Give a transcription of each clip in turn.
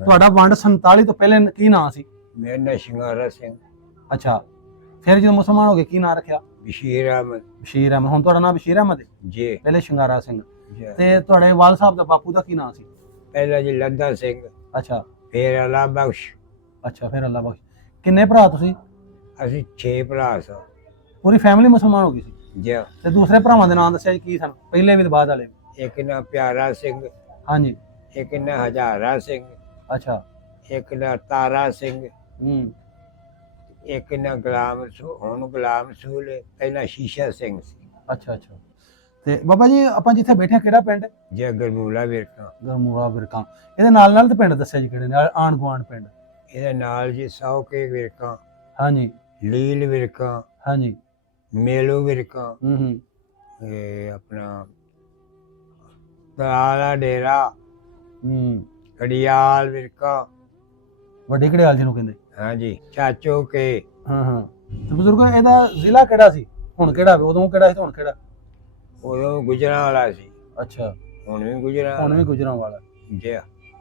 ਤੁਹਾਡਾ ਵੰਡ 47 ਤੋਂ ਪਹਿਲੇ ਕੀ ਨਾਂ ਸੀ? ਮੇਰਾ ਨਾਂ ਸ਼ਿੰਗਾਰਾ ਸਿੰਘ। ਅੱਛਾ, ਫਿਰ ਜਦੋਂ ਮੁਸਲਮਾਨ ਹੋ ਗਏ ਕੀ ਨਾਂ ਰੱਖਿਆ? ਬਸ਼ੀਰ ਅਹਿਮਦ। ਬਸ਼ੀਰ ਅਹਿਮਦ। ਹੁਣ ਤੁਹਾਡਾ ਨਾਮ ਬਸ਼ੀਰ ਅਹਿਮਦ ਹੈ? ਜੀ। ਪਹਿਲੇ ਸ਼ਿੰਗਾਰਾ ਸਿੰਘ। ਜੀ। ਤੇ ਤੁਹਾਡੇ ਵਾਲ ਸਾਹਿਬ ਦਾ ਬਾਪੂ ਦਾ ਕੀ ਨਾਂ ਸੀ? ਪਹਿਲਾ ਜੀ ਲੱਦਾ ਸਿੰਘ, ਅੱਛਾ ਫਿਰ ਅੱਲਾ ਬਖਸ਼। ਅੱਛਾ, ਫਿਰ ਅੱਲਾ ਬਖਸ਼। ਕਿੰਨੇ ਭਰਾ ਤੁਸੀਂ? ਅਸੀਂ 6 ਭਰਾ ਸਾਂ। ਪੂਰੀ ਫੈਮਿਲੀ ਮੁਸਲਮਾਨ ਹੋ ਗਈ ਸੀ? ਜੀ। ਤੇ ਦੂਸਰੇ ਭਰਾਵਾਂ ਦੇ ਨਾਂ ਦੱਸਿਆ ਜੀ ਕੀ ਸਨ, ਪਹਿਲੇ ਵੀ ਤੇ ਬਾਅਦ ਵਾਲੇ ਵੀ? ਇੱਕ ਨਾਂ ਪਿਆਰਾ ਸਿੰਘ, ਹਾਂਜੀ। ਇੱਕ ਨਾਂ ਹਜ਼ਾਰਾ ਸਿੰਘ, ਅੱਛਾ। ਇੱਕ ਨਾਂ ਤਾਰਾ ਸਿੰਘ, ਹੂੰ। ਇੱਕ ਨਾਂ ਗੁਲਾਮ ਹੁਣ ਗੁਲਾਮ ਰਸੂਲ ਹੈ, ਪਹਿਲਾਂ ਸ਼ੀਸ਼ਾ ਸਿੰਘ ਸੀ। ਅੱਛਾ ਅੱਛਾ। ਤੇ ਬਾਬਾ ਜੀ ਆਪਾਂ ਜਿੱਥੇ ਬੈਠੇ ਹਾਂ ਕਿਹੜਾ ਪਿੰਡ? ਜੀ ਗਰਮੂਲਾ ਵਿਰਕਾਂ। ਗਰਮੂਰਾ ਵਿਰਕਾਂ। ਇਹਦੇ ਨਾਲ ਨਾਲ ਤੇ ਪਿੰਡ ਦੱਸਿਆ ਜੀ ਕਿਹੜੇ ਨੇ ਆਂਢ ਗੁਆਂਢ ਪਿੰਡ? ਇਹਦੇ ਨਾਲ ਜੀ ਸੌਕੇ ਵਿਰਕਾਂ, ਹਾਂਜੀ ਲੀਲ ਵਿਰਕਾਂ, ਹਾਂਜੀ। ਮੇਲੂ ਵਿਰਕਾਂ, ਹੂੰ। ਇਹ ਆਪਣਾ ਤਲਾਲਾ ਡੇਰਾ, ਹੂੰ। ਕੜਿਆਲ ਵਿਰਕਾ। ਵੱਡੇ ਘੜਿਆਲ ਜਿਹਨੂੰ ਕਹਿੰਦੇ? ਹਾਂਜੀ। ਚਾਚੋ ਕੇ। ਹਾਂ ਹਾਂ। ਤੇ ਬਜ਼ੁਰਗੋ ਇਹਦਾ ਜ਼ਿਲ੍ਹਾ ਕਿਹੜਾ ਸੀ? ਹੁਣ ਕਿਹੜਾ? ਉਦੋਂ ਕਿਹੜਾ ਸੀ ਤੇ ਹੁਣ ਕਿਹੜਾ? ਉਦੋਂ ਗੁਜਰਾਂ ਵਾਲਾ ਸੀ, ਅੱਛਾ, ਹੁਣ ਵੀ ਗੁਜਰਾਂ। ਹੁਣ ਵੀ ਗੁਜਰਾਂਵਾਲਾ। ਜੀ।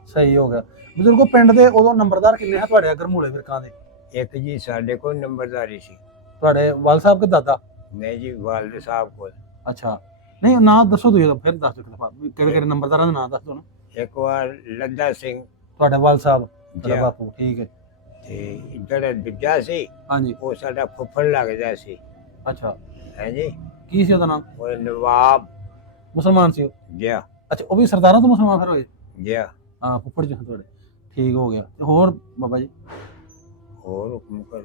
ਸਹੀ ਹੋ ਗਿਆ। ਬਜ਼ੁਰਗੋ ਪਿੰਡ ਦੇ ਉਦੋਂ ਨੰਬਰਦਾਰ ਕਿੰਨੇ ਆ ਤੁਹਾਡੇ ਗਰਮੂਲੇ ਵਿਰਕਾਂ ਦੇ? ਇੱਕ ਜੀ ਸਾਡੇ ਕੋਲ ਨੰਬਰਦਾਰੀ ਸੀ। ਤੁਹਾਡੇ ਵਾਲ ਸਾਹਿਬ ਕਿ ਦਾਦਾ? ਨਹੀਂ ਜੀ, ਵਾਲਦ ਸਾਹਿਬ ਕੋਲ। ਅੱਛਾ। ਨਹੀਂ ਨਾਂ ਦੱਸੋ ਤੁਸੀਂ, ਫਿਰ ਦੱਸ ਦਿਓ ਕਿਹੜੇ ਕਿਹੜੇ ਨੰਬਰਦਾਰਾਂ ਦੇ ਨਾਂ ਦੱਸ ਦਿਓ ਨਾ। ਇੱਕ ਵਾਰ ਲੱਦਾ ਸਿੰਘ। ਤੁਹਾਡੇ ਵਾਲ ਸਾਹਿਬ? ਜੀ। ਤੁਹਾਡਾ ਬਾਪੂ, ਠੀਕ ਹੈ। ਤੇ ਜਿਹੜਾ ਦੂਜਾ ਸੀ ਹਾਂਜੀ। ਉਹ ਸਾਡਾ ਫੁੱਫੜ ਲੱਗਦਾ ਸੀ। ਅੱਛਾ। ਹਾਂਜੀ। ਕੀ ਸੀ ਉਹਦਾ ਨਾਮ? ਉਹ ਨਵਾਬ। ਮੁਸਲਮਾਨ ਸੀ ਉਹ? ਜੀ। ਅੱਛਾ, ਉਹ ਵੀ ਸਰਦਾਰਾਂ ਤੋਂ ਮੁਸਲਮਾਨ ਫਿਰ ਹੋਏ? ਜੀ। ਹਾਂ, ਫੁੱਫੜ ਜੀ ਤੁਹਾਡੇ। ਠੀਕ ਹੋ ਗਿਆ। ਤੇ ਹੋਰ ਬਾਬਾ ਜੀ? ਹੋਰ ਹੁਕਮ ਕਰੋ।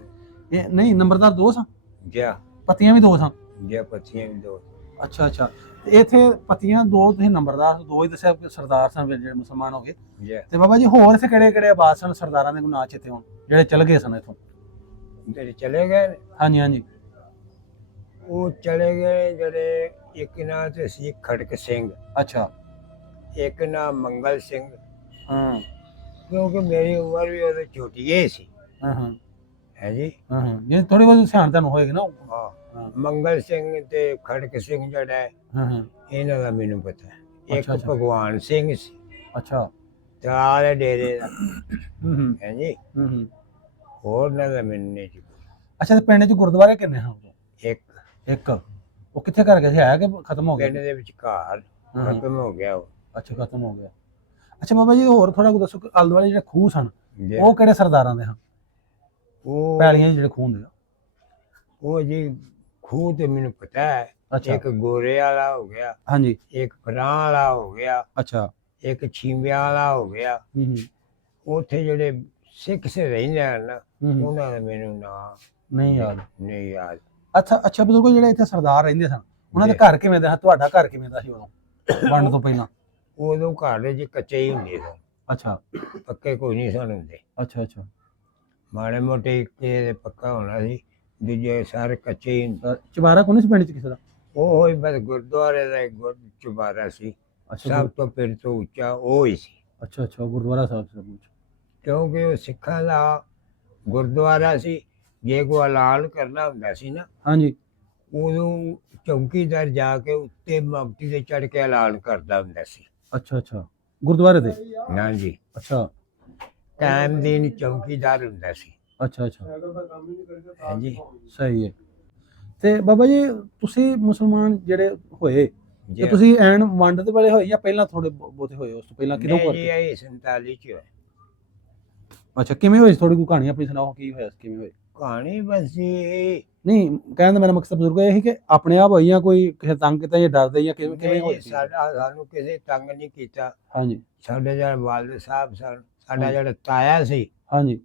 ਇਹ ਨਹੀਂ ਨੰਬਰਦਾਰ ਦੋ ਸਨ? ਜੀ। ਪਤੀਆਂ ਵੀ ਦੋ ਸਨ? ਜੀ, ਪੱਛੀਆਂ ਵੀ ਦੋ। ਅੱਛਾ ਅੱਛਾ। ਤੇ ਇੱਥੇ ਪਤੀਆਂ ਦੋ, ਤੁਸੀਂ ਨੰਬਰਦਾਰ ਦੋ ਹੀ ਦੱਸਿਆ ਕਿ ਸਰਦਾਰ ਸਨ ਜਿਹੜੇ ਮੁਸਲਮਾਨ ਹੋ ਗਏ। ਜੀ। ਤੇ ਬਾਬਾ ਜੀ ਹੋਰ ਇੱਥੇ ਕਿਹੜੇ ਕਿਹੜੇ ਆਬਾਦ ਸਨ ਸਰਦਾਰਾਂ ਦੇ ਕੋਈ ਨਾਂ ਚੇਤੇ ਹੋਣ ਜਿਹੜੇ ਚਲੇ ਗਏ ਸਨ ਇੱਥੋਂ? ਜਿਹੜੇ ਚਲੇ ਗਏ ਨੇ, ਹਾਂਜੀ ਹਾਂਜੀ। ਉਹ ਚਲੇ ਗਏ ਜਿਹੜੇ ਇੱਕ ਨਾਂ ਤੇ ਸੀ ਖੜਕ ਸਿੰਘ, ਅੱਛਾ। ਇੱਕ ਨਾਂ ਮੰਗਲ ਸਿੰਘ, ਹਾਂ ਕਿਉਂਕਿ ਮੇਰੀ ਉਮਰ ਵੀ ਉਹਦੇ ਛੋਟੀ ਹੀ ਸੀ। ਹਾਂ ਹਾਂ ਹੈ ਜੀ। ਹਾਂ ਹਾਂ। ਜੇ ਥੋੜੀ ਬਹੁਤ ਸਿਆਣ ਤੁਹਾਨੂੰ ਹੋਏਗੀ ਨਾ। ਹਾਂ। ਹਾਂ ਮੰਗਲ ਸਿੰਘ ਤੇ ਖੜਕ ਸਿੰਘ ਜਿਹੜਾ ਹੈ, ਹਾਂ ਹਾਂ। ਇਹਨਾਂ ਦਾ ਮੈਨੂੰ ਪਤਾ ਹੈ। ਇੱਕ ਅੱਛਾ, ਅੱਛਾ। ਭਗਵਾਨ ਸਿੰਘ ਸੀ, ਅੱਛਾ। ਤਲਾਲ ਡੇਰੇ ਦਾ। ਹੂੰ ਹੂੰ ਹੈ ਜੀ। ਹੂੰ। ਹੋਰ ਨਾ ਦਾ ਮੈਨੂੰ ਨਹੀਂ ਜੀ। ਅੱਛਾ, ਤੇ ਪਿੰਡ 'ਚ ਗੁਰਦੁਆਰੇ ਕਿੰਨੇ ਹਨ? ਇੱਕ ਇੱਕ। ਉਹ ਕਿੱਥੇ ਕਰ ਗਿਆ ਸੀ, ਹੈ ਕਿ ਖਤਮ ਹੋ ਗਿਆ? ਪਿੰਡ ਦੇ ਵਿਚਕਾਰ ਹਾਂ, ਹਾਂ। ਖਤਮ ਹੋ ਗਿਆ ਉਹ। ਅੱਛਾ, ਖਤਮ ਹੋ ਗਿਆ। ਅੱਛਾ ਬਾਬਾ ਜੀ, ਹੋਰ ਥੋੜਾ ਕੁ ਦੱਸੋ ਕਿ ਆਲੇ ਦੁਆਲੇ ਜਿਹੜੇ ਖੂਹ ਸਨ ਜੀ। ਉਹ ਕਿਹੜੇ ਸਰਦਾਰਾਂ ਦੇ ਹਨ? ਉਹ ਪੈਲੀਆਂ 'ਚ ਜਿਹੜੇ ਖੂਹ ਹੁੰਦੇ ਆ? ਉਹ ਜੀ ਖੂਹ ਤੇ ਮੈਨੂੰ ਪਤਾ ਹੈ। ਅੱਛਾ। ਇੱਕ ਗੋਰੇ ਵਾਲਾ ਹੋ ਗਿਆ, ਹਾਂਜੀ। ਇੱਕ ਫਰਾਂ ਵਾਲਾ ਹੋ ਗਿਆ, ਅੱਛਾ। ਇੱਕ ਛੀਂਬਿਆਂ ਵਾਲਾ ਹੋ ਗਿਆ। ਹੂੰ ਹੂੰ ਉੱਥੇ ਜਿਹੜੇ ਸਿੱਖ ਸੇ ਰਹਿੰਦੇ ਹਨ ਨਾ, ਹੂੰ। ਉਹਨਾਂ ਦਾ ਮੈਨੂੰ ਨਾਂ ਨਹੀਂ ਯਾਦ? ਨਹੀਂ ਯਾਦ। ਅੱਛਾ ਅੱਛਾ। ਬਜ਼ੁਰਗੋ ਜਿਹੜੇ ਇੱਥੇ ਸਰਦਾਰ ਰਹਿੰਦੇ ਸਨ ਉਹਨਾਂ ਦੇ ਜੀ। ਘਰ ਕਿਵੇਂ ਦਾ? ਤੁਹਾਡਾ ਘਰ ਕਿਵੇਂ ਦਾ ਸੀ ਉਦੋਂ ਵੰਡ ਤੋਂ ਪਹਿਲਾਂ? ਉਦੋਂ ਘਰ ਜੀ ਕੱਚੇ ਹੀ ਹੁੰਦੇ ਸਨ, ਅੱਛਾ ਪੱਕੇ ਕੋਈ ਨਹੀਂ ਸਨ ਹੁੰਦੇ। ਅੱਛਾ ਅੱਛਾ। ਮਾੜੇ ਮੋਟੇ ਇੱਕੇ ਪੱਕਾ ਹੋਣਾ ਸੀ, ਦੂਜੇ ਸਾਰੇ ਕੱਚੇ ਹੀ ਹੁੰਦੇ। ਚੁਬਾਰਾ ਕੋਈ ਨਹੀਂ ਸੀ ਪਿੰਡ 'ਚ ਕਿਸੇ ਦਾ? ਉਹ ਹੀ ਬਸ ਗੁਰਦੁਆਰੇ ਦਾ ਇੱਕ ਚੁਬਾਰਾ ਸੀ, ਅੱਛਾ ਸਭ ਤੋਂ ਪਿੰਡ ਤੋਂ ਉੱਚਾ ਉਹ ਹੀ ਸੀ, ਅੱਛਾ ਅੱਛਾ। ਗੁਰਦੁਆਰਾ ਸਾਹਿਬ ਸਭ ਕੁਛ? ਕਿਉਂਕਿ ਉਹ ਸਿੱਖਾਂ ਦਾ ਗੁਰਦੁਆਰਾ ਸੀ। ਜੇ ਕੋਈ ਐਲਾਨ ਕਰਨਾ ਹੁੰਦਾ ਸੀ ਨਾ, ਹਾਂਜੀ। ਉਦੋਂ ਚੌਕੀਦਾਰ ਜਾ ਕੇ ਉੱਤੇ ਮਮਟੀ ਤੇ ਚੜ੍ਹ ਕੇ ਐਲਾਨ ਕਰਦਾ ਹੁੰਦਾ ਸੀ। ਅੱਛਾ ਅੱਛਾ। ਗੁਰਦੁਆਰੇ ਦੇ? ਨਾ ਜੀ, ਅੱਛਾ ਕਾਇਮ ਦਿਨ ਚੌਕੀਦਾਰ ਹੁੰਦਾ ਸੀ। ਅੱਛਾ ਅੱਛਾ। ਹਾਂਜੀ। ਸਹੀ ਹੈ। ਤੇ ਬਾਬਾ ਜੀ ਤੁਸੀਂ ਮੁਸਲਮਾਨ ਜਿਹੜੇ ਹੋਏ ਜੀ। ਤੇ ਤੁਸੀਂ ਐਨ ਵੰਡ ਦੇ ਵੇਲੇ ਹੋਏ ਜਾਂ ਪਹਿਲਾਂ ਥੋੜੇ ਬਹੁਤੇ ਹੋਏ? ਉਸ ਤੋਂ ਪਹਿਲਾਂ ਕਿਦੋਂ ਨਹੀਂ ਜੀ, ਕਰਦੇ? ਇਹ 47 ਚ ਹੋਇਆ। ਅੱਛਾ, ਕਿਵੇਂ ਹੋਈ? ਥੋੜੀ ਕੋਈ ਕਹਾਣੀ ਆਪਣੀ ਸੁਣਾਓ, ਕੀ ਹੋਇਆ ਕਿਵੇਂ ਹੋਏ? ਕਹਾਣੀ ਬਸ ਜੀ ਇਹ ਨਹੀਂ, ਕਹਿਣ ਦਾ ਮੇਰਾ ਮਕਸਦ ਬਜ਼ੁਰਗ ਇਹ ਸੀ ਕਿ ਆਪਣੇ ਆਪ ਹੋਈ ਜਾਂ ਕੋਈ ਕਿਸੇ ਤੰਗ ਕੀਤਾ ਜਾਂ ਡਰਦੇ ਜਾਂ ਕਿਵੇਂ ਕਿਵੇਂ ਹੋਈ ਸੀ? ਸਾਨੂੰ ਕਿਸੇ ਤੰਗ ਨਹੀਂ ਕੀਤਾ। ਹਾਂਜੀ ਸਾਡੇ ਜਿਹੜਾ ਵਾਲਦ ਸਾਹਿਬ ਸਨ, ਸਾਡਾ ਜਿਹੜਾ ਤਾਇਆ ਸੀ, ਹਾਂਜੀ।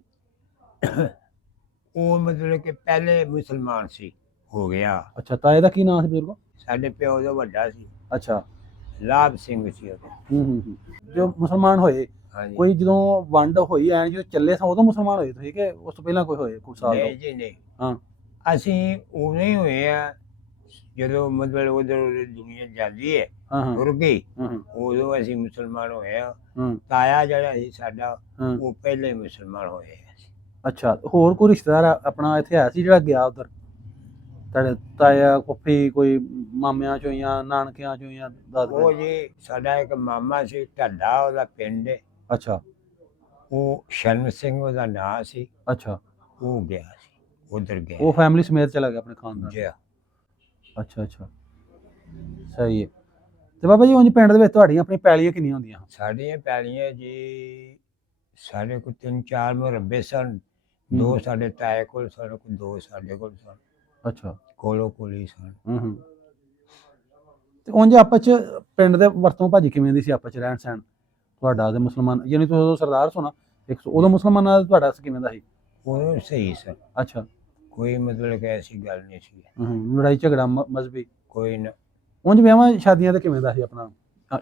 ਉਹ ਮਤਲਬ ਕਿ ਪਹਿਲੇ ਮੁਸਲਮਾਨ ਸੀ, ਹੋ ਗਿਆ। ਅੱਛਾ, ਤਾਏ ਦਾ ਕੀ ਨਾਮ ਸੀ ਬਜ਼ੁਰਗੋ? ਸਾਡੇ ਪਿਓ ਦਾ ਵੱਡਾ ਸੀ, ਅੱਛਾ। ਲਾਭ ਸਿੰਘ ਸੀ ਉਹ। ਹੂੰ। ਜੋ ਮੁਸਲਮਾਨ ਹੋਏ ਹਾਂਜੀ। ਕੋਈ ਜਦੋਂ ਵੰਡ ਹੋਈ ਐ ਜਦੋਂ ਚੱਲੇ ਸਾਂ ਉਦੋਂ ਮੁਸਲਮਾਨ ਹੋਏ ਤੁਸੀਂ ਕਿ ਉਸ ਤੋਂ ਪਹਿਲਾਂ ਕੋਈ ਹੋਏ ਕੋਈ ਸਾਲ ਨਹੀਂ ਤੋਂ? ਜੀ ਨਹੀਂ, ਹਾਂ ਅਸੀਂ ਉਵੇਂ ਹੀ ਹੋਏ ਆ ਜਦੋਂ ਮਤਲਬ ਉਧਰ ਦੁਨੀਆ ਜਾਂਦੀ ਹੈ, ਹਾਂ ਹਾਂ ਤੁਰ ਗਈ, ਹਾਂ ਉਦੋਂ ਅਸੀਂ ਮੁਸਲਮਾਨ ਹੋਏ ਆ। ਹਾਂ ਤਾਇਆ ਜਿਹੜਾ ਸੀ ਸਾਡਾ, ਹਾਂ। ਉਹ ਪਹਿਲੇ ਮੁਸਲਮਾਨ ਹੋਏ ਆ। ਅੱਛਾ, ਹੋਰ ਕੋਈ ਰਿਸ਼ਤੇਦਾਰ ਆਪਣਾ ਇੱਥੇ ਆਇਆ ਸੀ ਜਿਹੜਾ ਗਿਆ ਉਧਰ? ਤੁਹਾਡੇ ਤਾਇਆ ਫੁੱਫੀ ਕੋਈ ਮਾਮਿਆਂ ਚੋਂ ਜਾਂ ਨਾਨਕਿਆਂ ਚੋਂ ਜਾਂ ਉਹ ਦਾਦਕਿਆਂ? ਜੀ ਸਾਡਾ ਇੱਕ ਮਾਮਾ ਸੀ ਢੱਡਾ, ਉਹਦਾ ਪਿੰਡ ਹੈ। ਅੱਛਾ ਉਹ ਸ਼ਰਮ ਸਿੰਘ ਉਹਦਾ ਨਾਂ ਸੀ, ਅੱਛਾ, ਉਹ ਗਿਆ ਸੀ ਉਧਰ ਗਿਆ ਉਹ ਫੈਮਿਲੀ ਸਮੇਤ ਚਲਾ ਗਿਆ ਆਪਣੇ ਖਾਨਦਾਨ। ਜੀ। ਅੱਛਾ ਅੱਛਾ, ਸਹੀ ਹੈ। ਤੇ ਬਾਬਾ ਜੀ ਉਂਝ ਪਿੰਡ ਦੇ ਵਿੱਚ ਤੁਹਾਡੀਆਂ ਆਪਣੀ ਪੈਲੀਆਂ ਕਿੰਨੀਆਂ ਹੁੰਦੀਆਂ? ਸਾਡੀਆਂ ਪੈਲੀਆਂ ਜੀ, ਸਾਡੇ ਕੋਲ 3-4 ਮੁਰੱਬੇ ਸਨ। 2 ਸਾਡੇ ਤਾਏ ਕੋਲ ਸਨ, 2 ਸਾਡੇ ਕੋਲ ਸਨ, ਅੱਛਾ, ਕੋਲੋਂ ਕੋਲੀ ਸਨ। ਹੂੰ। ਤੇ ਉਂਝ ਆਪਸ ਚ ਪਿੰਡ ਦੇ ਵਰਤੋਂ ਭਾਜੀ ਕਿਵੇਂ ਦੀ ਸੀ, ਆਪਸ ਚ ਰਹਿਣ ਸਹਿਣ ਤੁਹਾਡਾ ਤੇ ਮੁਸਲਮਾਨ, ਯਾਨੀ ਤੁਸੀਂ ਉਦੋਂ ਸਰਦਾਰ ਸੋ ਨਾ, ਉਦੋਂ ਮੁਸਲਮਾਨਾਂ ਦਾ ਤੁਹਾਡਾ ਕਿਵੇਂ ਦਾ ਸੀ? ਉਹ ਸਹੀ ਸਨ, ਅੱਛਾ, ਕੋਈ ਮਤਲਬ ਕਿ ਐਸੀ ਗੱਲ ਨਹੀਂ ਸੀ, ਲੜਾਈ ਝਗੜਾ ਮਜ਼ਬੀ ਕੋਈ ਨਾ। ਉਂਝ ਵਿਆਹਾਂ ਸ਼ਾਦੀਆਂ ਤੇ ਕਿਵੇਂ ਦਾ ਸੀ ਆਪਣਾ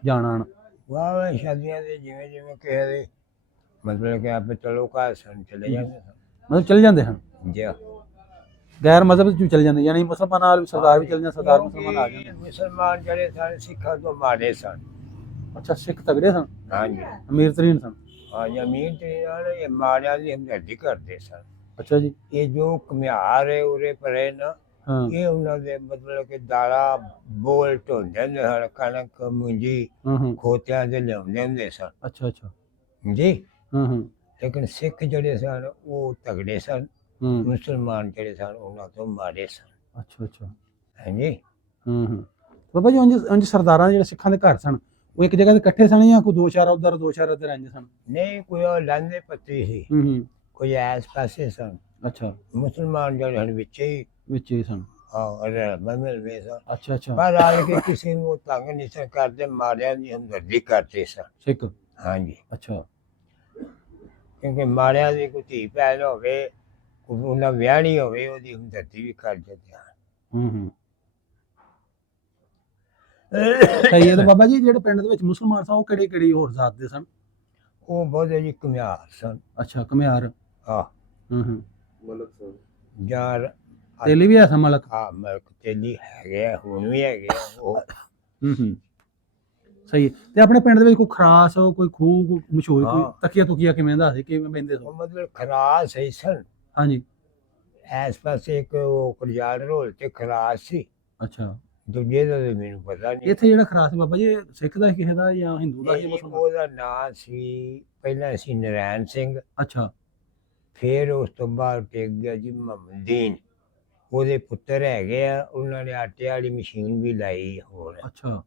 ਜਾਣਾ ਆਉਣਾ? ਵਾਹ ਸ਼ਾਦੀਆਂ ਦੇ ਜਿਵੇਂ ਜਿਵੇਂ ਕਿਸੇ ਦੇ ਮਤਲਬ ਕਿ ਆਪੇ ਚਲੋ ਘਰ ਸਨ, ਚਲੇ ਜਾਂਦੇ ਸਨ ਮਤਲਬ ਚਲੇ ਜਾਂਦੇ ਹਨ, ਜੀ। ਗੈਰ ਮਜ਼ਹਬ ਚ ਵੀ ਚਲੇ ਜਾਂਦੇ, ਯਾਨੀ ਮੁਸਲਮਾਨ ਨਾਲ ਸਰਦਾਰ ਵੀ ਚਲੇ ਜਾਂਦੇ, ਸਰਦਾਰ ਮੁਸਲਮਾਨ ਆ ਜਾਂਦੇ। ਮੁਸਲਮਾਨ ਜਿਹੜੇ ਸਨ ਸਿੱਖਾਂ ਤੋਂ ਮਾੜੇ ਸਨ। ਅੱਛਾ, ਸਿੱਖ ਤਗੜੇ ਸਨ, ਹਾਂਜੀ, ਅਮੀਰ ਤਰੀਨ ਸਨ। ਹਾਂ, ਜ਼ਮੀਨ ਤੇ ਨਾਲ ਇਹ ਮਾੜਿਆਂ ਦੀ ਹਮਦਰਦੀ ਕਰਦੇ ਸਨ। ਅੱਛਾ ਜੀ, ਇਹ ਜੋ ਘੁਮਿਆਰ ਹੈ ਉਰੇ ਪਰੇ ਨਾ, ਹਾਂ, ਇਹ ਉਹਨਾਂ ਦੇ ਮਤਲਬ ਕਿ ਦਾਲਾਂ ਬੋਲ ਢੋਂਦੇ ਨੇ ਹਰ ਕਣਕ ਮੁੰਜੀ ਖੋਤਿਆਂ ਦੇ ਲਿਆਉਂਦੇ ਹੁੰਦੇ ਸਨ ਅੱਛਾ ਅੱਛਾ, ਜੀ। ਹੂੰ। ਲੇਕਿਨ ਸਿੱਖ ਜਿਹੜੇ ਸਨ ਉਹ ਤਗੜੇ ਸਨ, ਮੁਸਲਮਾਨ ਜਿਹੜੇ ਸਨ ਉਹਨਾਂ ਤੋਂ ਮਾੜੇ ਸਨ। ਅੱਛਾ ਅੱਛਾ, ਹਾਂਜੀ। ਬਾਬਾ ਜੀ ਉਂਝ ਸਰਦਾਰਾਂ ਜਿਹੜੇ ਸਿੱਖਾਂ ਦੇ ਘਰ ਸਨ, ਉਹ ਇੱਕ ਜਗ੍ਹਾ ਤੇ ਇਕੱਠੇ ਸਨ ਜਾਂ ਕੋਈ 2 ਸ਼ਹਿਰ ਉਧਰ 2 ਸ਼ਹਿਰ ਇੱਧਰ ਇੰਜ ਸਨ? ਨਹੀਂ, ਕੋਈ ਉਹ ਲਾਂਦੇ ਪੱਤੀ ਸੀ, ਕੋਈ ਐਸ ਪਾਸੇ ਸਨ। ਅੱਛਾ, ਮੁਸਲਮਾਨ ਜਿਹੜੇ ਹਨ ਵਿੱਚ ਹੀ ਸਨ। ਹਾਂ, ਮਿਲਵੇਂ ਸਨ। ਅੱਛਾ ਅੱਛਾ, ਪਰ ਆ ਕੇ ਕਿਸੇ ਨੂੰ ਤੰਗ ਨਹੀਂ ਸਨ ਕਰਦੇ, ਮਾੜਿਆਂ ਦੀ ਹਮਦਰਦੀ ਕਰਦੇ ਸਨ ਸਿੱਖ। ਹਾਂਜੀ, ਅੱਛਾ, ਕਿਉਂਕਿ ਮਾੜਿਆਂ ਦੀ ਕੋਈ ਧੀ ਭੈਣ ਹੋਵੇ, ਉਹਨਾਂ ਵਿਆਹਣੀ ਹੋਵੇ, ਉਹਦੀ ਹਮਦਰਦੀ ਵੀ ਕਰ ਜਾਂਦੇ ਹਨ। ਸਹੀ ਹੈ। ਤੇ ਬਾਬਾ ਜੀ ਜਿਹੜੇ ਪਿੰਡ ਦੇ ਵਿੱਚ ਮੁਸਲਮਾਨ ਸਨ, ਉਹ ਕਿਹੜੀ ਕਿਹੜੀ ਹੋਰ ਜ਼ਾਤ ਦੇ ਸਨ? ਉਹ ਬਹੁਤੇ ਜੀ ਘੁਮਿਆਰ ਸਨ। ਅੱਛਾ, ਘੁਮਿਆਰ। ਹਾਂ, ਮਲਕ ਸਨ ਜਾਂ ਤੇਲੀ ਵੀ ਹੈ ਸਨ, ਮਲਕ? ਹਾਂ, ਮਲਕ ਤੇਲੀ ਹੈਗੇ ਆ, ਹੁਣ ਵੀ ਹੈਗੇ ਆ ਉਹ। ਸਹੀ ਹੈ। ਤੇ ਆਪਣੇ ਪਿੰਡ ਦੇ ਵਿੱਚ ਕੋਈ ਖਰਾਸ, ਕੋਈ ਖੂਹ, ਕੋਈ ਮਸ਼ਹੂਰ, ਕੋਈ ਤਕੀਆ ਤੁਕੀਆ ਕਿਵੇਂ ਦਾ ਸੀ, ਕਿਵੇਂ ਬਹਿੰਦੇ ਸਨ? ਮਤਲਬ ਖਰਾਸ ਹੀ ਸਨ। ਹਾਂਜੀ, ਇਸ ਪਾਸੇ ਇੱਕ ਉਹ ਕੜਿਆਲ ਰੋਲ ਤੇ ਖਰਾਸ ਸੀ। ਅੱਛਾ, ਦੂਜੇ ਦਾ ਤਾਂ ਮੈਨੂੰ ਪਤਾ ਨਹੀਂ। ਇੱਥੇ ਜਿਹੜਾ ਖਰਾਸ ਬਾਬਾ ਜੀ, ਇਹ ਸਿੱਖ ਦਾ ਕਿਸੇ ਦਾ ਜਾਂ ਹਿੰਦੂ ਦਾ? ਉਹਦਾ ਨਾਂ ਸੀ ਪਹਿਲਾਂ ਸੀ ਨਰੈਣ ਸਿੰਘ। ਅੱਛਾ, ਫਿਰ ਉਸ ਤੋਂ ਬਾਅਦ ਟਿਕ ਗਿਆ ਜੀ ਮੁਹੰਮਦੀਨ, ਉਹਦੇ ਪੁੱਤਰ ਹੈਗੇ ਆ, ਉਹਨਾਂ ਨੇ ਆਟੇ ਵਾਲੀ ਮਸ਼ੀਨ ਵੀ ਲਾਈ ਹੋਰ। ਅੱਛਾ,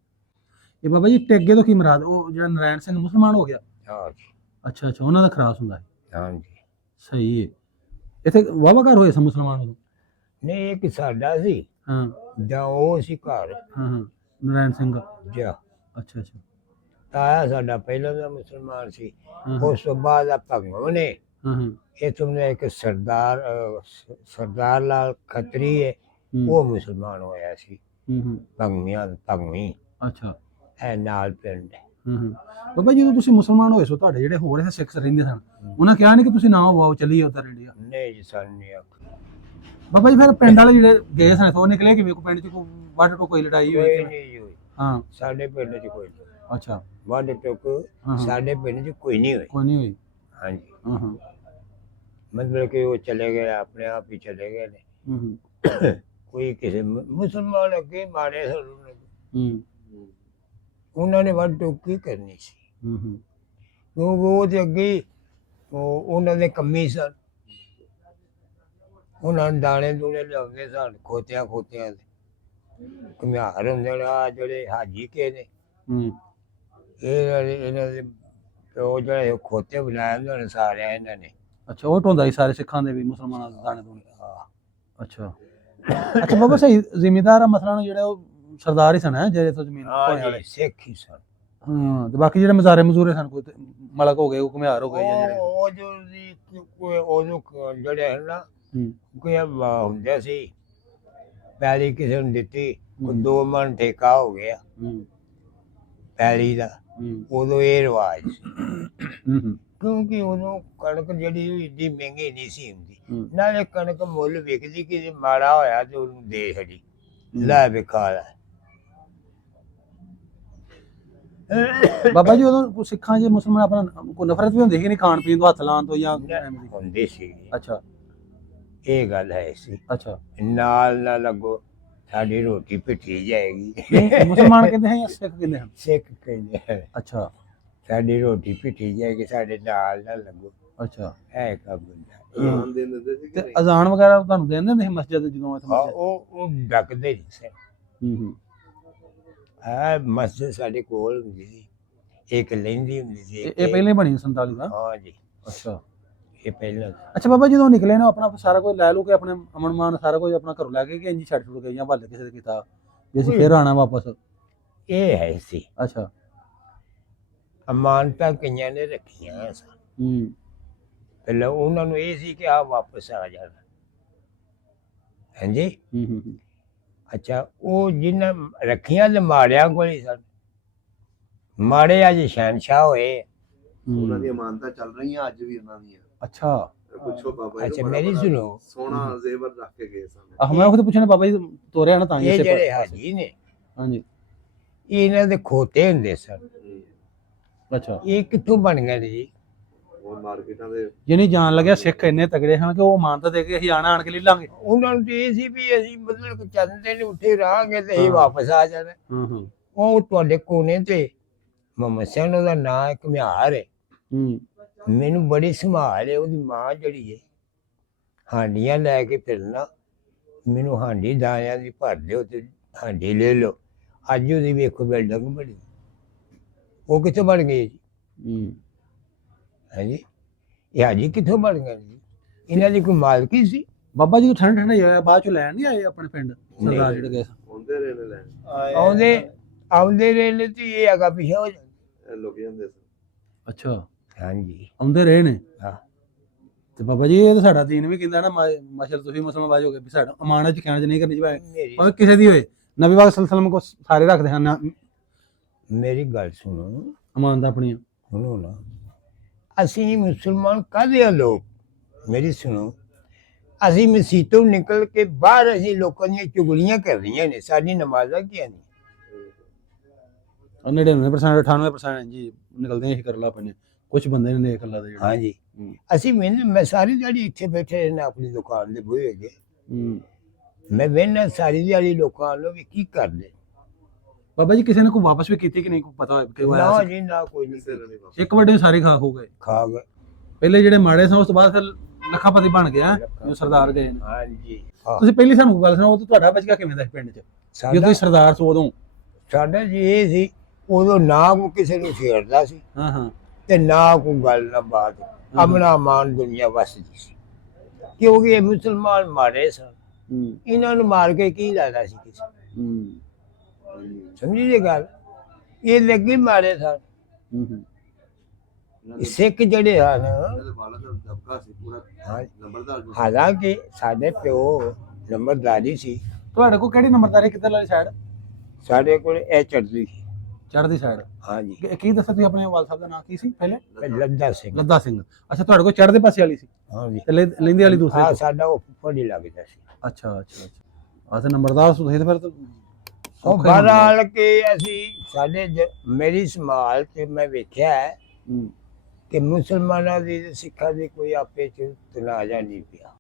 ਇਹ ਬਾਬਾ ਜੀ ਟਿੱਗੇ ਤੋਂ ਕੀ ਮੁਰਾਦ? ਉਹ ਜਿਹੜਾ ਨਰੈਣ ਸਿੰਘ ਮੁਸਲਮਾਨ ਹੋ ਗਿਆ? ਹਾਂ, ਅੱਛਾ ਅੱਛਾ, ਉਹਨਾਂ ਦਾ ਖਰਾਸ ਹੁੰਦਾ ਹੈ। ਹਾਂਜੀ, ਸਹੀ ਹੈ। ਇੱਥੇ ਵਾਹਵਾ ਘਰ ਹੋਏ ਸਨ ਮੁਸਲਮਾਨ ਉਦੋਂ? ਨਹੀਂ, ਇੱਕ ਸਾਡਾ ਸੀ, ਹਾਂ ਜਾਂ ਉਹ ਸੀ ਘਰ। ਹਾਂ, ਨਰੈਣ ਸਿੰਘ। ਜਾ ਅੱਛਾ ਅੱਛਾ, ਤਾਇਆ ਸਾਡਾ ਪਹਿਲਾਂ ਦਾ ਮੁਸਲਮਾਨ ਸੀ। ਉਸ ਤੋਂ ਬਾਅਦ ਆ ਭਗਵਾਨ ਨੇ ਇਹ ਤੁਮਨੇ ਇੱਕ ਸਰਦਾਰ ਲਾਲ ਖੱਤਰੀ ਹੈ, ਉਹ ਮੁਸਲਮਾਨ ਹੋਇਆ ਸੀ। ਭਗਵੀ। ਅੱਛਾ, ਇਹ ਨਾਲ ਪਿੰਡ। ਬਾਬਾ ਜਦੋਂ ਤੁਸੀਂ ਮੁਸਲਮਾਨ ਹੋਏ ਸੋ, ਤੁਹਾਡੇ ਜਿਹੜੇ ਹੋਰ ਇੱਥੇ ਸਿੱਖ ਰਹਿੰਦੇ ਸਨ, ਉਹਨਾਂ ਕਿਹਾ ਨਹੀਂ ਕਿ ਤੁਸੀਂ ਨਾ ਵਾਓ ਚੱਲੀਏ ਉੱਧਰ ਇੰਡੀਆ? ਨਹੀਂ ਜੀ, ਸਾਨੂੰ ਨਹੀਂ ਆਖਿਆ। ਬਾਬਾ ਜੀ ਫਿਰ ਪਿੰਡ ਵਾਲੇ ਜਿਹੜੇ ਗਏ ਸਨ ਉਹ ਨਿਕਲੇ ਕਿਵੇਂ? ਕੋਈ ਪਿੰਡ 'ਚ ਕੋਈ ਵੱਢ ਟੁੱਕ, ਕੋਈ ਲੜਾਈ ਹੋਈ? ਕੋਈ ਨਹੀਂ ਹੋਈ ਹਾਂ, ਸਾਡੇ ਪਿੰਡ 'ਚ, ਕੋਈ ਅੱਛਾ, ਵੱਢ ਟੁੱਕ ਸਾਡੇ ਪਿੰਡ 'ਚ ਕੋਈ ਨਹੀਂ ਹੋਈ। ਕੋਈ ਨਹੀਂ ਹੋਈ? ਹਾਂਜੀ, ਮਤਲਬ ਕਿ ਉਹ ਚਲੇ ਗਏ, ਆਪਣੇ ਆਪ ਹੀ ਚਲੇ ਗਏ ਨੇ। ਕੋਈ ਕਿਸੇ ਮੁਸਲਮਾਨ ਅੱਗੇ ਮਾਰੇ ਸਨ, ਉਹਨਾਂ ਨੇ ਵੱਢ ਟੁੱਕ ਕੀ ਕਰਨੀ ਸੀ, ਕਿਉਂਕਿ ਉਹ ਤੇ ਅੱਗੇ ਉਹਨਾਂ ਦੇ ਕੰਮੀ ਸਨ। ਉਹਨਾਂ ਨੂੰ ਦਾਣੇ ਦੂਣੇ ਲਿਆਉਂਦੇ ਸਨ, ਖੋਤਿਆਂ ਦੇ ਘੁਮਿਆਰ ਹੁੰਦੇ ਨੇ, ਆ ਜਿਹੜੇ ਹਾਜੀ ਕੇ ਨੇ, ਇਹਨਾਂ ਦੇ ਪਿਓ ਜਿਹੜੇ ਖੋਤੇ ਬਣਾਏ ਹੁੰਦੇ ਨੇ ਸਾਰਿਆਂ ਇਹਨਾਂ ਨੇ। ਅੱਛਾ, ਉਹ ਢੋਂਦਾ ਸੀ ਸਾਰੇ ਸਿੱਖਾਂ ਦੇ ਵੀ ਮੁਸਲਮਾਨਾਂ ਦੇ ਦਾਣੇ ਦੂਣੇ? ਅੱਛਾ ਅੱਛਾ, ਬਾਬਾ ਸਹੀ ਜ਼ਿਮੀਦਾਰ ਮਸਲਾ ਜਿਹੜੇ ਉਹ ਸਰਦਾਰ ਹੀ ਸਨ ਜਿਹੜੇ ਤੋਂ ਜ਼ਮੀਨ ਵਾਲੇ ਸਿੱਖ ਹੀ ਸਨ। ਹਾਂ, ਤੇ ਬਾਕੀ ਜਿਹੜੇ ਮਜ਼ਾਰੇ ਮਜ਼ੂਰੇ ਸਨ, ਕੋਈ ਮਲਕ ਹੋ ਗਏ, ਕੋਈ ਘੁਮਿਆਰ ਹੋ ਗਏ, ਜਾਂ ਜਿਹੜੇ ਉਹ ਜੋ ਕੋਈ ਉਦੋਂ ਜਿਹੜੇ ਹਨ ਨਾ, ਕੋਈ ਹੁੰਦੇ ਸੀ, ਪੈਲੀ ਕਿਸੇ ਨੂੰ ਦਿੱਤੀ, 2 ਮਣ ਠੇਕਾ ਹੋ ਗਿਆ ਪੈਲੀ ਦਾ, ਉਦੋਂ ਇਹ ਰਿਵਾਜ ਸੀ। ਕਿਉਂਕਿ ਉਦੋਂ ਕਣਕ ਜਿਹੜੀ ਏਡੀ ਮਹਿੰਗੀ ਨਹੀਂ ਸੀ ਹੁੰਦੀ, ਨਾਲੇ ਕਣਕ ਮੁੱਲ ਵਿਕਦੀ, ਕਿ ਜੇ ਮਾੜਾ ਹੋਇਆ ਤੇ ਉਹਨੂੰ ਦੇ ਛੱਡੀ, ਲੈ ਵਿਖਾ ਲੈ। ਬਾਬਾ ਜੀ ਉਦੋਂ ਸਿੱਖਾਂ ਜੇ ਮੁਸਲਮਾਨ ਆਪਣਾ ਕੋਈ ਨਫ਼ਰਤ ਵੀ ਹੁੰਦੀ ਸੀ ਕਿ ਨਹੀਂ, ਖਾਣ ਪੀਣ ਤੋਂ, ਹੱਥ ਲਾਉਣ ਤੋਂ, ਜਾਂ ਹੁੰਦੀ ਸੀ? ਅੱਛਾ, ਇਹ ਗੱਲ ਹੈ ਸੀ। ਅੱਛਾ, ਨਾਲ ਨਾ ਲੱਗੋ, ਸਾਡੀ ਰੋਟੀ ਪਿੱਟੀ ਜਾਏਗੀ। ਮੁਸਲਮਾਨ ਕਹਿੰਦੇ ਹੈ ਜਾਂ ਸਿੱਖ ਕਹਿੰਦੇ ਹਨ? ਸਿੱਖ ਕਹਿੰਦੇ ਹੈ। ਅੱਛਾ, ਸਾਡੀ ਰੋਟੀ ਪਿੱਟੀ ਜਾਏ ਕਿ ਸਾਡੇ ਨਾਲ ਨਾ ਲੱਗੋ, ਅੱਛਾ ਇਹ ਕੰਮ ਹੁੰਦਾ। ਇਮਾਨ ਦੇ ਦਿੰਦੇ ਸੀ ਕਿ ਤੇ ਅਜ਼ਾਨ ਵਗੈਰਾ ਤੁਹਾਨੂੰ ਦੇ ਦਿੰਦੇ ਸੀ ਮਸਜਿਦ ਜਦੋਂ ਇੱਥੇ ਹਾਂ, ਮਸਜਿਦ? ਉਹ ਡੱਕਦੇ ਨਹੀਂ ਸੀ। ਹੂੰ ਆ ਮਸਜਿਦ ਸਾਡੇ ਕੋਲ ਹੁੰਦੀ ਸੀ, ਇੱਕ ਲੈਂਦੀ ਹੁੰਦੀ ਸੀ, ਇਹ ਪਹਿਲੇ ਬਣੀ 47 ਦਾ? ਹਾਂ ਜੀ, ਅੱਛਾ ਇਹ ਪਹਿਲਾਂ ਅੱਛਾ ਬਾਬਾ ਜਦੋਂ ਨਿਕਲੇ ਨਾ ਆਪਣਾ ਸਾਰਾ ਕੁਝ ਲੈ ਲੂ ਕੇ ਆਪਣੇ ਅਮਨ ਮਾਨ ਸਾਰਾ ਕੁਝ ਆਪਣਾ ਘਰੋਂ ਲੈ ਕੇ ਕਿ ਇੰਜੀ ਛੱਡ ਛੁੱਟ ਗਏ ਜਾਂ ਭੱਲ ਕਿਸੇ ਦੇ ਕੀਤਾ ਵੀ ਅਸੀਂ ਫੇਰ ਆਣਾ ਵਾਪਸ? ਇਹ ਹੈ ਸੀ ਅੱਛਾ ਅਮਾਨਤਾਂ ਕਈਆਂ ਨੇ ਰੱਖੀਆਂ ਸਨ। ਹੂੰ ਪਹਿਲਾਂ ਉਹਨਾਂ ਨੂੰ ਇਹ ਸੀ ਕਿ ਆ ਵਾਪਸ ਆ ਜਾਣਾ। ਹਾਂਜੀ, ਹੂੰ ਅੱਛਾ, ਉਹ ਜਿਨ੍ਹਾਂ ਰੱਖੀਆਂ ਤੇ ਮਾੜਿਆਂ ਕੋਲ ਹੀ ਸਨ। ਮਾੜੇ ਅੱਜ ਸ਼ਹਿਨਸ਼ਾਹ ਹੋਏ। ਉਹਨਾਂ ਦੀਆਂ ਇਮਾਨਤਾਂ ਚੱਲ ਰਹੀਆਂ ਅੱਜ ਵੀ ਉਹਨਾਂ ਦੀਆਂ। ਅੱਛਾ ਪੁੱਛੋ ਬਾਬਾ ਜੀ ਅੱਛਾ, ਨੂੰ, ਮੇਰੀ ਬੜਾ ਸੁਣੋ, ਸੋਹਣਾ ਜ਼ੇਵਰ ਰੱਖ ਕੇ ਗਏ ਸਨ। ਆਹ ਮੈਂ ਉਹ ਤੇ ਪੁੱਛਣਾ ਬਾਬਾ ਜੀ ਤੋਰਿਆ ਨਾ ਤਾਂ ਹੀ ਇਹ ਇਸੇ ਜਿਹੜੇ ਪਾਸੇ। ਹਾਜੀ ਨੇ ਹਾਂਜੀ ਇਹਨਾਂ ਦੇ ਖੋਤੇ ਹੁੰਦੇ ਸਨ। ਅੱਛਾ ਇਹ ਕਿੱਥੋਂ ਬਣ ਗਏ ਨੇ ਜੀ? ਉਹ ਮਾਰਕੀਟਾਂ ਦੇ ਯਾਨੀ ਜਾਣ ਲੱਗਿਆ ਸਿੱਖ ਇੰਨੇ ਤਗੜੇ ਹਨ ਕਿ ਉਹ ਮਾਨਤਾ ਦੇ ਕੇ ਅਸੀਂ ਆਣ ਕੇ ਲੈ ਲਾਂਗੇ। ਉਹਨਾਂ ਨੂੰ ਤੇ ਇਹ ਸੀ ਵੀ ਅਸੀਂ ਮਤਲਬ ਕਿ ਚੰਦੇ ਨੇ ਉੱਥੇ ਰਹਾਂਗੇ ਤੇ ਇਹ ਹਾਂ। ਵਾਪਸ ਆ ਜਾਣਾ। ਹੂੰ ਉਹ ਤੁਹਾਡੇ ਕੋਨੇ ਤੇ ਮੁਹੰਮਦ ਸਿੰਘ ਉਹਦਾ ਨਾਂ ਇੱਕ ਮਿਆਰ ਹੈ। ਹੂੰ ਮੈਨੂੰ ਬੜੀ ਸੰਭਾਲ ਹੈ ਉਹਦੀ ਮਾਂ ਜਿਹੜੀ ਹੈ, ਹਾਂਡੀਆਂ ਲੈ ਕੇ ਫਿਰਨਾ, ਮੈਨੂੰ ਹਾਂਡੀ ਦਾਇਆ ਦੀ ਭਰ ਦਿਓ ਤੇ ਹਾਂਡੀ ਲੈ ਲਓ। ਅੱਜ ਉਹਦੀ ਵੇਖੋ ਬਿਲਡਿੰਗ ਬਣੀ, ਉਹ ਕਿੱਥੋਂ ਬਣ ਗਈ ਜੀ? ਹੂੰ ਹਾਂਜੀ, ਇਹ ਹਾਜੀ ਕਿੱਥੋਂ ਬਣ ਗਏ ਜੀ? ਇਹਨਾਂ ਦੀ ਕੋਈ ਮਾਲਕੀ ਸੀ? ਬਾਬਾ ਜੀ ਠੰਡ ਠੰਡਾ ਹੀ ਹੋਇਆ ਬਾਅਦ ਚ ਲੈਣ ਨਹੀਂ ਆਏ ਆਪਣੇ ਪਿੰਡ ਸਰਦਾਰ ਜਿਹੜੇ ਗਏ ਸਨ? ਹੁੰਦੇ ਰਹੇ ਨੇ ਲੈਣ, ਆਉਂਦੇ ਰਹੇ ਨੇ ਤੇ ਇਹ ਅਗਾ ਪਿਛਾ ਹੋ ਜਾਂਦੇ। ਇਹ ਲੁਕ ਜਾਂਦੇ ਸਨ। ਅੱਛਾ ਹਾਂਜੀ ਆਉਂਦੇ ਰਹੇ ਨੇ। ਹਾਂ, ਤੇ ਬਾਬਾ ਜੀ ਇਹ ਤਾਂ ਸਾਡਾ ਦੀਨ ਵੀ ਕਹਿੰਦਾ ਨਾ ਮਾਸ਼ਾਅੱਲਾ ਤੁਸੀਂ ਮੁਸਲਮਾਨ ਬਾਜ ਹੋ ਗਏ ਵੀ ਸਾਡਾ ਅਮਾਨਤ ਚ ਕਹਿਣ ਚ ਨਹੀਂ ਕਰਨੀ ਚਾਹੀਦੀ ਮੇਰੀ ਭਾਵੇਂ ਕਿਸੇ ਦੀ ਹੋਏ। ਨਬੀ ਪਾਕ ਸੱਲੱਲਾਹੁ ਅਲੈਹਿ ਵਸੱਲਮ ਕੋ ਸਾਰੇ ਰੱਖਦੇ ਹਨ ਨਾ ਮੇਰੀ ਗੱਲ ਸੁਣੋ, ਅਮਾਨਤ ਆਪਣੀਆਂ। ਸੁਣੋ ਨਾ, ਅਸੀਂ ਮੁਸਲਮਾਨ ਕਾਹਦੇ ਆ ਲੋਕ? ਮੇਰੀ ਸੁਣੋ, ਅਸੀਂ ਮਸੀਤੋਂ ਨਿਕਲ ਕੇ ਬਾਹਰ ਅਸੀਂ ਲੋਕਾਂ ਦੀਆਂ ਚੁਗਲੀਆਂ ਕਰ ਰਹੀਆਂ ਨੇ, ਸਾਡੀ ਨਮਾਜ਼ਾਂ ਕੀ ਨਹੀਂ? 99% 98% ਜੀ ਨਿਕਲਦੇ ਹੀ ਕਰ ਲਾ ਪੈਣੇ। ਕੁਝ ਬੰਦੇ ਨੇ ਨੇਕ ਅੱਲਾ ਦੇ ਜਿਹੜੇ। ਹਾਂਜੀ, ਅਸੀਂ ਮੈਂ ਸਾਰੀ ਦਿਹਾੜੀ ਇੱਥੇ ਬੈਠੇ ਰਹਿਣਾ ਆਪਣੀ ਦੁਕਾਨ ਦੇ ਬੂਹੇ ਅੱਗੇ। ਮੈਂ ਵੇਖਣਾ ਸਾਰੀ ਦਿਹਾੜੀ ਲੋਕਾਂ ਨੂੰ ਵੀ ਕੀ ਕਰਦੇ। ਬਾਬਾ ਜੀ ਕਿਸੇ ਨੇ ਕੋਈ ਵਾਪਸ ਵੀ ਕੀਤੀ ਕਿ ਨਹੀਂ ਕੋਈ ਪਤਾ ਹੋਏ ਕਿ ਉਹ ਆਇਆ ਨਾ ਸੀ? ਜੀ ਨਾ, ਕੋਈ ਕਿਸੇ ਨਹੀਂ ਨੇ ਨਹੀਂ ਵਾਪਸ। ਇੱਕ ਵੱਡੇ ਸਾਰੇ ਖਾ ਹੋ ਗਏ। ਖਾ ਗਏ। ਪਹਿਲੇ ਜਿਹੜੇ ਮਾੜੇ ਸਨ ਉਸ ਤੋਂ ਬਾਅਦ ਫਿਰ ਲੱਖਾਪਤੀ ਬਣ ਗਿਆ ਜੋ ਸਰਦਾਰ ਗਏ ਨੇ। ਹਾਂਜੀ, ਤੁਸੀਂ ਪਹਿਲੀ ਸਾਨੂੰ ਗੱਲ ਸੁਣਾਓ, ਉਹ ਤੁਹਾਡਾ ਬਚਕਾ ਕਿਵੇਂ ਦਾ ਸੀ ਪਿੰਡ 'ਚ ਜਦੋਂ ਤੁਸੀਂ ਸਰਦਾਰ ਸੋ ਉਦੋਂ? ਸਾਡਾ ਜੀ ਇਹ ਸੀ, ਉਦੋਂ ਨਾ ਕੋਈ ਕਿਸੇ ਨੂੰ ਛੇੜਦਾ ਸੀ ਹਾਂ ਹਾਂ ਤੇ ਨਾ ਕੋਈ ਗੱਲ ਨਾ ਬਾਤ, ਅਮਨਾ ਮਾਨ ਦੁਨੀਆ ਵਸਦੀ ਸੀ। ਕਿਉਂਕਿ ਇਹ ਮੁਸਲਮਾਨ ਮਾਰੇ ਸਨ, ਇਹਨਾਂ ਨੂੰ ਮਾਰ ਕੇ ਕੀ ਲੈਣਾ ਸੀ ਕਿਸੇ? ਸਮਝੀ ਜੇ ਗੱਲ? ਇਹ ਲੱਗੇ ਮਾਰੇ ਸਨ। ਸਿੱਖ ਜਿਹੜੇ ਹਨ, ਇਹਨਾਂ ਦੇ ਵਾਲਦ ਦਾ ਦਬਕਾ ਸੀ ਪੂਰਾ ਹਾਂ, ਨੰਬਰਦਾਰ ਸੀ। ਹਾਲਾਂਕਿ ਸਾਡੇ ਪਿਓ ਨੰਬਰਦਾਰੀ ਸੀ, ਤੁਹਾਡੇ ਕੋਲ ਕਿਹੜੀ ਨੰਬਰਦਾਰੀ ਕਿੱਧਰ ਵਾਲੀ ਸਾਈਡ? ਸਾਡੇ ਕੋਲ ਇਹ ਚੜ੍ਹਦੀ ਸੀ। ਚੜ੍ਹਦੀ ਸਾਈਡ। ਹਾਂਜੀ, ਕੀ ਦੱਸਿਆ ਤੁਸੀਂ ਆਪਣੇ ਵਾਲ ਸਾਹਿਬ ਦਾ ਨਾਂ ਕੀ ਸੀ ਪਹਿਲੇ? ਲੱਦਾ ਸਿੰਘ। ਲੱਦਾ ਸਿੰਘ। ਅੱਛਾ ਤੁਹਾਡੇ ਕੋਲ ਚੜ੍ਹਦੇ ਪਾਸੇ ਵਾਲੀ ਸੀ ਹਾਂਜੀ, ਤੇ ਲੈਂਦੇ ਵਾਲੀ ਦੂਸਰੇ ਹਾਂ, ਕੋਲ? ਸਾਡਾ ਉਹ ਫੁੱਫੜ ਹੀ ਲੱਗਦਾ ਸੀ। ਅੱਛਾ ਅੱਛਾ ਅੱਛਾ। ਤੇ ਨੰਬਰਦਾਰ ਤੁਸੀਂ ਤੇ ਫਿਰ ਤਾਂ ਉਹ ਸੌਖਾ ਹੀ ਹੁੰਦਾ। ਬਹਰਾਲ ਕੇ ਅਸੀਂ ਸਾਡੇ ਮੇਰੀ ਸੰਭਾਲ ਤੇ ਮੈਂ ਵੇਖਿਆ ਹੈ ਕਿ ਮੁਸਲਮਾਨਾਂ ਦੀ ਤੇ ਸਿੱਖਾਂ ਦੀ ਕੋਈ ਆਪੇ ਚ ਤਨਾਜ਼ਾ ਨਹੀਂ ਪਿਆ।